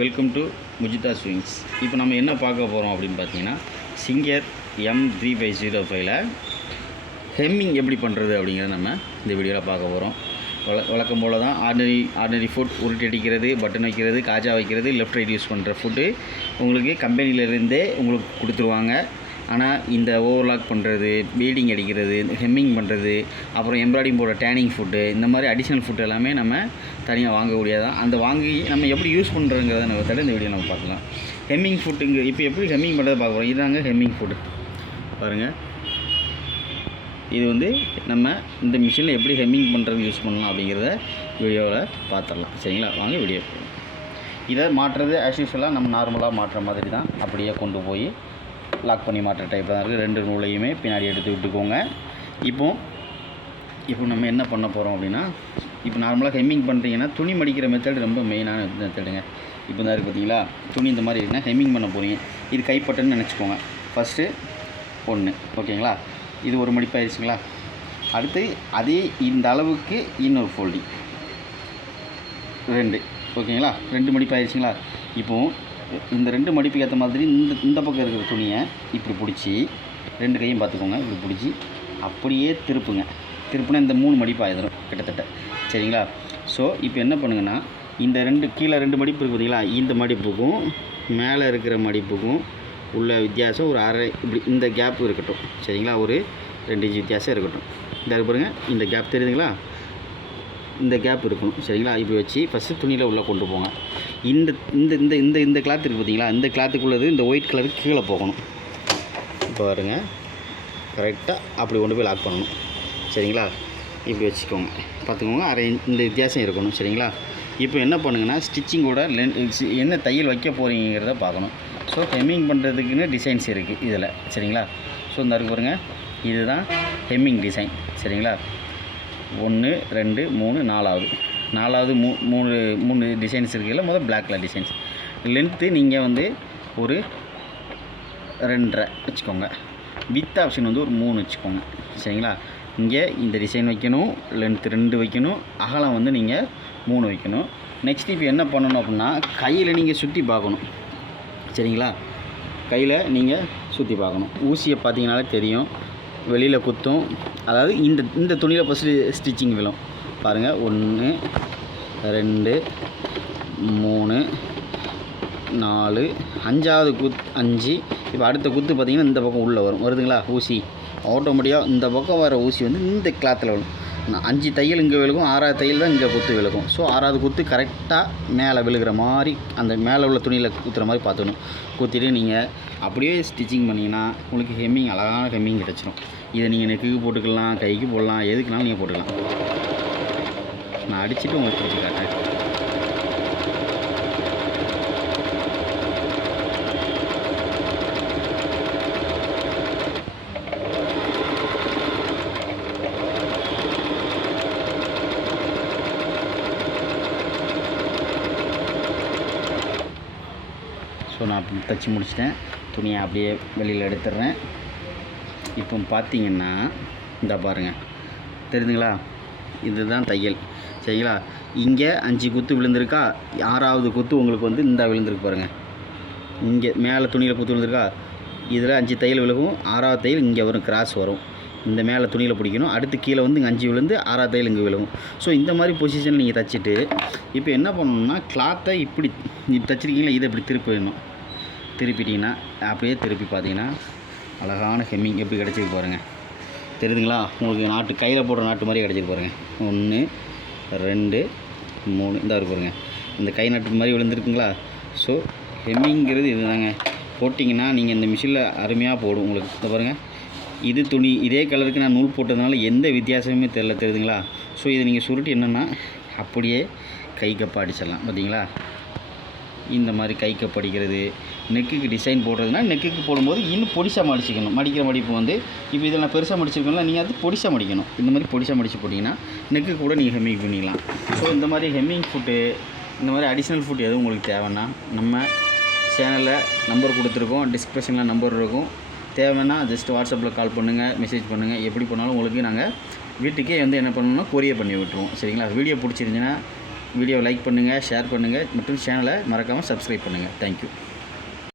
Welcome to முஜிதா swings இப்போ நம்ம என்ன பார்க்க போகிறோம் அப்படின்னு பார்த்தீங்கன்னா singer M three five zero ஃபைவ்ல ஹெம்மிங் எப்படி பண்ணுறது அப்படிங்கிறத நம்ம இந்த வீடியோவில் பார்க்க போகிறோம் வழ வழக்கம் போல் தான் ஆர்டினரி ஆர்டினரி ஃபுட் உருட்டி அடிக்கிறது பட்டன் வைக்கிறது காஜா வைக்கிறது லெஃப்ட் ரைட் யூஸ் பண்ணுற ஃபுட்டு உங்களுக்கு கம்பெனியிலேருந்தே உங்களுக்கு கொடுத்துருவாங்க. ஆனால் இந்த ஓவர்லாக் பண்ணுறது பீடிங் அடிக்கிறது ஹெம்மிங் பண்ணுறது அப்புறம் எம்ப்ராய்டிங் போடுற டேனிங் ஃபுட்டு இந்த மாதிரி அடிஷ்னல் ஃபுட் எல்லாமே நம்ம தனியாக வாங்கக்கூடியதான் அந்த வாங்கி நம்ம எப்படி யூஸ் பண்ணுறோங்கிறத நம்ம தடை இந்த வீடியோ நம்ம பார்க்கலாம் ஹெம்மிங் ஃபுட்டுங்க இப்போ எப்படி ஹெம்மிங் பண்ணுறதை பார்க்க போகிறோம் இதாங்க ஹெம்மிங் ஃபுட்டு பாருங்கள் இது வந்து நம்ம இந்த மிஷினில் எப்படி ஹெம்மிங் பண்ணுறது யூஸ் பண்ணலாம் அப்படிங்கிறத வீடியோவில் பார்த்துடலாம். சரிங்களா? வாங்க வீடியோ. போகலாம். இதை மாற்றுறது ஆஸ் யூஸ்வலாக நம்ம நார்மலாக மாட்டுற மாதிரி தான் அப்படியே கொண்டு போய் லாக் பண்ணி மாற்ற டைப் தான் இருக்குது ரெண்டு நூலையுமே பின்னாடி எடுத்து விட்டுக்கோங்க. இப்போ இப்போ நம்ம என்ன பண்ண போகிறோம் அப்படின்னா இப்போ நார்மலாக ஹெம்மிங் பண்ணுறீங்கன்னா துணி மடிக்கிற மெத்தட் ரொம்ப மெயினான மெத்தடுங்க இப்போ தான் இருக்குது பார்த்தீங்களா துணி இந்த மாதிரி இருக்குன்னா ஹெம்மிங் பண்ண போகிறீங்க இது கைப்பட்டன்னு நினச்சிக்கோங்க. ஃபஸ்ட்டு ஒன்று ஓகேங்களா இது ஒரு மடிப்பாயிருச்சுங்களா? அடுத்து அதே இந்த அளவுக்கு இன்னொரு ஃபோல்டிங் ரெண்டு ஓகேங்களா ரெண்டு மடிப்பாயிருச்சுங்களா? இப்போது இந்த ரெண்டு மடிப்புக்கு ஏற்ற மாதிரி இந்த இந்த பக்கம் இருக்கிற துணியை இப்படி பிடிச்சி ரெண்டு கையும் பார்த்துக்கோங்க இப்படி பிடிச்சி அப்படியே திருப்புங்க. திருப்புனா இந்த மூணு மடிப்பு ஆயிடும் கிட்டத்தட்ட. சரிங்களா? ஸோ இப்போ என்ன பண்ணுங்கன்னா இந்த ரெண்டு கீழே ரெண்டு மடிப்பு இருக்குது பார்த்தீங்களா? இந்த மடிப்புக்கும் மேலே இருக்கிற மடிப்புக்கும் உள்ள வித்தியாசம் ஒரு அரை இப்படி இந்த கேப் இருக்கட்டும். சரிங்களா? ஒரு ரெண்டு இன்ச்சு வித்தியாசம் இருக்கட்டும். இந்த பாருங்கள் இந்த கேப் தெரியுதுங்களா? இந்த கேப் இருக்கணும் சரிங்களா? இப்படி வச்சு ஃபஸ்ட்டு துணியில் உள்ளே கொண்டு போங்க. இந்த இந்த இந்த இந்த இந்த கிளாத் இருக்குது பார்த்தீங்களா இந்த கிளாத்துக்குள்ளது இந்த ஒயிட் கலர் கீழே போகணும். இப்போ பாருங்க கரெக்டாக அப்படி கொண்டு போய் லாக் பண்ணணும். சரிங்களா? இப்படி வச்சுக்கோங்க. பார்த்துக்கோங்க. அரை இந்த வித்தியாசம் இருக்கணும். சரிங்களா? இப்போ என்ன பண்ணுங்கன்னா ஸ்டிச்சிங்கோட லென் என்ன தையல் வைக்க போகிறீங்கிறத பார்க்கணும். ஸோ ஹெம்மிங் பண்ணுறதுக்குன்னு டிசைன்ஸ் இருக்குது இதில். சரிங்களா? ஸோ இந்த இருக்கு பாருங்க. இதுதான் ஹெம்மிங் டிசைன் சரிங்களா? ஒன்று ரெண்டு மூணு நாலாவது. நாலாவது மூ மூணு மூணு டிசைன்ஸ் இருக்குல்ல முதல் பிளாக் கலர் டிசைன்ஸ் லென்த்து நீங்கள் வந்து ஒரு ரெண்டரை வச்சுக்கோங்க. வித் ஆப்ஷன் வந்து ஒரு மூணு வச்சுக்கோங்க. சரிங்களா? இங்கே இந்த டிசைன் வைக்கணும் லென்த் ரெண்டு வைக்கணும் அகலம் வந்து நீங்கள் மூணு வைக்கணும். நெக்ஸ்ட் இப்போ என்ன பண்ணணும் அப்படின்னா கையில் நீங்கள் சுற்றி பார்க்கணும். சரிங்களா? கையில் நீங்கள் சுற்றி பார்க்கணும். ஊசியை பார்த்தீங்கனாலே தெரியும். வெளியில் குத்தும். அதாவது இந்த இந்த துணியில் ஃபஸ்ட்டு ஸ்டிச்சிங் விழும். பாருங்கள் ஒன்று ரெண்டு மூணு நாலு அஞ்சாவது குத் அஞ்சு. இப்போ அடுத்த குத்து பார்த்திங்கன்னா இந்த பக்கம் உள்ளே வரும். வருதுங்களா? ஊசி. ஆட்டோமேட்டிக்காக இந்த பக்கம் வர ஊசி வந்து இந்த கிளாத்தில் வரும் அஞ்சு தையல் இங்கே விழுகும் ஆறாவது தையல் தான் இங்கே குத்து விழுகும். ஸோ ஆறாவது குத்து கரெக்டாக மேலே விழுகிற மாதிரி அந்த மேலே உள்ள துணியில் குத்துற மாதிரி பார்த்துக்கணும். குத்திட்டு நீங்கள் அப்படியே ஸ்டிச்சிங் பண்ணிங்கன்னா உங்களுக்கு ஹெம்மிங் அழகான ஹெம்மிங் கிடச்சிரும். இதை நீங்கள் நெக்குக்கு போட்டுக்கலாம் கைக்கு போடலாம் எதுக்குனாலும் நீங்கள் போட்டுக்கலாம். நான் அடிச்சுட்டு உங்களுக்கு பிடிச்சி காட்டுறேன் ஸோ நான் தைச்சி தச்சு முடிச்சிட்டேன். துணியை அப்படியே வெளியில் எடுத்துடுறேன். இப்போ பார்த்தீங்கன்னா இந்த பாருங்கள் தெரியுதுங்களா இதுதான் தையல். சரிங்களா? இங்கே அஞ்சு குத்து விழுந்திருக்கா? ஆறாவது குத்து உங்களுக்கு வந்து இந்த விழுந்திருக்கு பாருங்கள் இங்கே மேலே துணியில் குத்து விழுந்திருக்கா? இதில் அஞ்சு தையல் விழுகும். ஆறாவது தையல் இங்கே வரும் கிராஸ் வரும். இந்த மேலே துணியில் பிடிக்கணும். அடுத்து கீழே வந்து இங்கே அஞ்சு விழுந்து ஆறாவது தையல் இங்கே விழுகும். ஸோ இந்த மாதிரி பொசிஷனில் நீங்கள் தச்சுட்டு இப்போ என்ன பண்ணணும்னா கிளாத்தை இப்படி இப்படி தச்சிருக்கீங்களா? இதை இப்படி திருப்பி வேணும். திருப்பிட்டிங்கன்னா அப்படியே திருப்பி பார்த்தீங்கன்னா அழகான ஹெம்மிங் எப்படி கிடச்சிருக்கு பாருங்கள் தெரியுதுங்களா? உங்களுக்கு நாட்டு கையில் போடுற நாட்டு மாதிரி கிடச்சிருக்கு பாருங்கள் ஒன்று ரெண்டு மூணு இந்த இருக்கு பாருங்கள் இந்த கை நாட்டு மாதிரி விழுந்துருக்குங்களா? ஸோ ஹெம்மிங்கிறது இது தாங்க போட்டிங்கன்னா நீங்கள் இந்த மிஷினில் அருமையாக போடும் உங்களுக்கு. இந்த பாருங்கள் இது துணி இதே கலருக்கு நான் நூல் போட்டதுனால எந்த வித்தியாசமுமே தெரில தெரியுதுங்களா? ஸோ இதை நீங்கள் சுருட்டி என்னென்னா அப்படியே கை கப்பா அடிச்சிடலாம். பார்த்தீங்களா இந்த மாதிரி கை படிக்கிறது நெக்குக்கு டிசைன் போடுறதுனா நெக்குக்கு போடும்போது இன்னும் பொடிசாக மடிச்சிக்கணும். மடிக்கிற மடிப்பு வந்து இப்போ இதில் நான் பெருசாக மடிச்சிருக்கோம்ல நீங்கள் அது பொடிசாக மடிக்கணும். இந்த மாதிரி பொடிசாக மடித்து போட்டிங்கன்னா நெக்கு கூட நீங்கள் ஹெம்மிங் பண்ணிக்கலாம். ஸோ இந்த மாதிரி ஹெம்மிங் ஃபுட்டு இந்த மாதிரி அடிஷ்னல் ஃபுட் எதுவும் உங்களுக்கு தேவைன்னா நம்ம சேனலில் நம்பர் கொடுத்துருக்கோம் டிஸ்கிரிப்ஷனில் நம்பர் இருக்கும். தேவைன்னா ஜஸ்ட் வாட்ஸ்அப்பில் கால் பண்ணுங்கள் மெசேஜ் பண்ணுங்கள் எப்படி பண்ணாலும் உங்களுக்கு நாங்கள் வீட்டுக்கே வந்து என்ன பண்ணணும்னா கொரியர் பண்ணி விட்டுருவோம். சரிங்களா? வீடியோ பிடிச்சிருந்துச்சுன்னா வீடியோ லைக் பண்ணுங்கள் ஷேர் பண்ணுங்கள் மற்றும் சேனலை மறக்காமல் சப்ஸ்கிரைப் பண்ணுங்கள் தேங்க்யூ